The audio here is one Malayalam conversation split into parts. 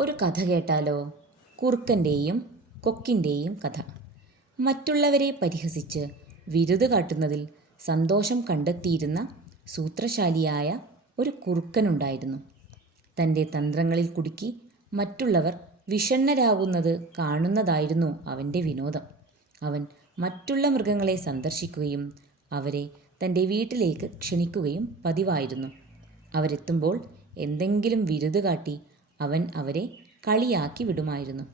ഒരു കഥ കേട്ടാലോ? കുറുക്കൻ്റെയും കൊക്കിൻ്റെയും കഥ. മറ്റുള്ളവരെ പരിഹസിച്ച് വിരുത് കാട്ടുന്നതിൽ സന്തോഷം കണ്ടെത്തിയിരുന്ന സൂത്രശാലിയായ ഒരു കുറുക്കനുണ്ടായിരുന്നു. തൻ്റെ തന്ത്രങ്ങളിൽ കുടുക്കി മറ്റുള്ളവർ വിഷണ്ണരാകുന്നത് കാണുന്നതായിരുന്നു അവൻ്റെ വിനോദം. അവൻ മറ്റുള്ള മൃഗങ്ങളെ സന്ദർശിക്കുകയും അവരെ തൻ്റെ വീട്ടിലേക്ക് ക്ഷണിക്കുകയും പതിവായിരുന്നു. അവരെത്തുമ്പോൾ എന്തെങ്കിലും വിരുത് കാട്ടി അവൻ അവരെ കളിയാക്കി വിടുമായിരുന്നു.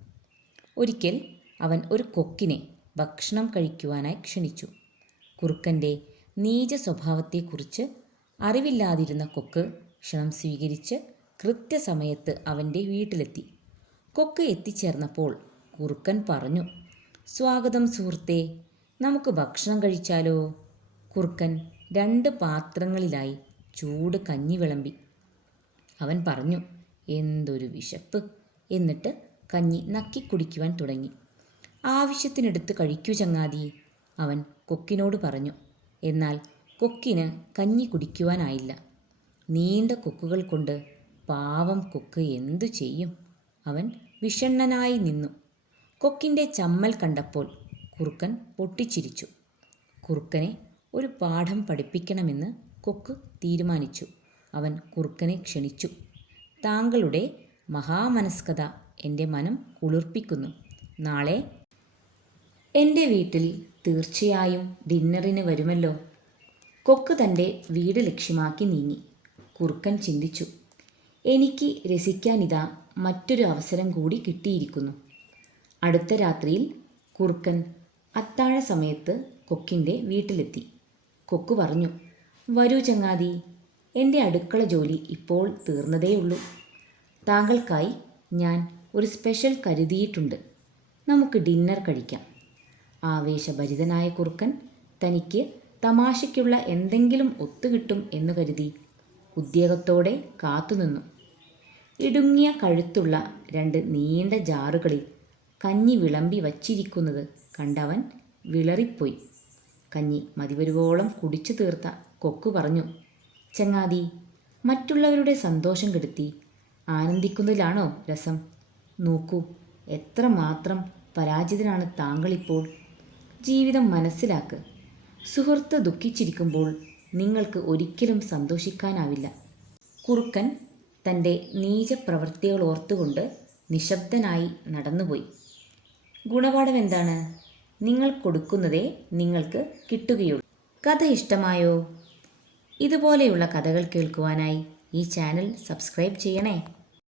ഒരിക്കൽ അവൻ ഒരു കൊക്കിനെ ഭക്ഷണം കഴിക്കുവാനായി ക്ഷണിച്ചു. കുറുക്കൻ്റെ നീച സ്വഭാവത്തെക്കുറിച്ച് അറിവില്ലാതിരുന്ന കൊക്ക് ക്ഷണം സ്വീകരിച്ച് കൃത്യസമയത്ത് അവൻ്റെ വീട്ടിലെത്തി. കൊക്ക് എത്തിച്ചേർന്നപ്പോൾ കുറുക്കൻ പറഞ്ഞു, "സ്വാഗതം സുഹൃത്തേ, നമുക്ക് ഭക്ഷണം കഴിച്ചാലോ?" കുറുക്കൻ 2 പാത്രങ്ങളിലായി ചൂട് കഞ്ഞി വിളമ്പി. അവൻ പറഞ്ഞു, "എന്തൊരു വിശപ്പ്!" എന്നിട്ട് കഞ്ഞി നക്കി കുടിക്കുവാൻ തുടങ്ങി. "ആവശ്യത്തിനെടുത്ത് കഴിക്കൂ ചങ്ങാതി," അവൻ കൊക്കിനോട് പറഞ്ഞു. എന്നാൽ കൊക്കിന് കഞ്ഞി കുടിക്കുവാനായില്ല. നീണ്ട കൊക്കുകൾ കൊണ്ട് പാവം കൊക്ക് എന്തു ചെയ്യും? അവൻ വിഷണ്ണനായി നിന്നു. കൊക്കിൻ്റെ ചമ്മൽ കണ്ടപ്പോൾ കുറുക്കൻ പൊട്ടിച്ചിരിച്ചു. കുറുക്കനെ ഒരു പാഠം പഠിപ്പിക്കണമെന്ന് കൊക്ക് തീരുമാനിച്ചു. അവൻ കുറുക്കനെ ക്ഷണിച്ചു. "താങ്കളുടെ മഹാമനസ്കത എൻ്റെ മനം കുളിർപ്പിക്കുന്നു. നാളെ എൻ്റെ വീട്ടിൽ തീർച്ചയായും ഡിന്നറിന് വരുമല്ലോ." കൊക്ക് തൻ്റെ വീട് ലക്ഷ്യമാക്കി നീങ്ങി. കുറുക്കൻ ചിന്തിച്ചു, "എനിക്ക് രസിക്കാനിതാ മറ്റൊരു അവസരം കൂടി കിട്ടിയിരിക്കുന്നു." അടുത്ത രാത്രിയിൽ കുറുക്കൻ അത്താഴ സമയത്ത് കൊക്കിൻ്റെ വീട്ടിലെത്തി. കൊക്ക് പറഞ്ഞു, "വരൂ ചങ്ങാതി, എൻ്റെ അടുക്കള ജോലി ഇപ്പോൾ തീർന്നതേയുള്ളൂ. താങ്കൾക്കായി ഞാൻ ഒരു സ്പെഷ്യൽ കരുതിയിട്ടുണ്ട്. നമുക്ക് ഡിന്നർ കഴിക്കാം." ആവേശഭരിതനായ കുറുക്കൻ തനിക്ക് തമാശയ്ക്കുള്ള എന്തെങ്കിലും ഒത്തുകിട്ടും എന്നു കരുതി ഉദ്യോഗത്തോടെ കാത്തുനിന്നു. ഇടുങ്ങിയ കഴുത്തുള്ള 2 നീണ്ട ജാറുകളിൽ കഞ്ഞി വിളമ്പി വച്ചിരിക്കുന്നത് കണ്ടവൻ വിളറിപ്പോയി. കഞ്ഞി മതിവരുവോളം കുടിച്ചു തീർത്ത കൊക്ക് പറഞ്ഞു, "ചങ്ങാതി, മറ്റുള്ളവരുടെ സന്തോഷം കെടുത്തി ആനന്ദിക്കുന്നതിലാണോ രസം? നോക്കൂ, എത്രമാത്രം പരാജിതനാണ് താങ്കളിപ്പോൾ. ജീവിതം മനസ്സിലാക്ക്. സുഹൃത്ത് ദുഃഖിച്ചിരിക്കുമ്പോൾ നിങ്ങൾക്ക് ഒരിക്കലും സന്തോഷിക്കാനാവില്ല." കുറുക്കൻ തൻ്റെ നീചപ്രവൃത്തികളോർത്തുകൊണ്ട് നിശബ്ദനായി നടന്നുപോയി. ഗുണപാഠം എന്താണ്? നിങ്ങൾ കൊടുക്കുന്നതേ നിങ്ങൾക്ക് കിട്ടുകയുള്ളൂ. കഥ ഇഷ്ടമായോ? ഇതുപോലെയുള്ള കഥകൾ കേൾക്കുവാനായി ഈ ചാനൽ സബ്സ്ക്രൈബ് ചെയ്യണേ.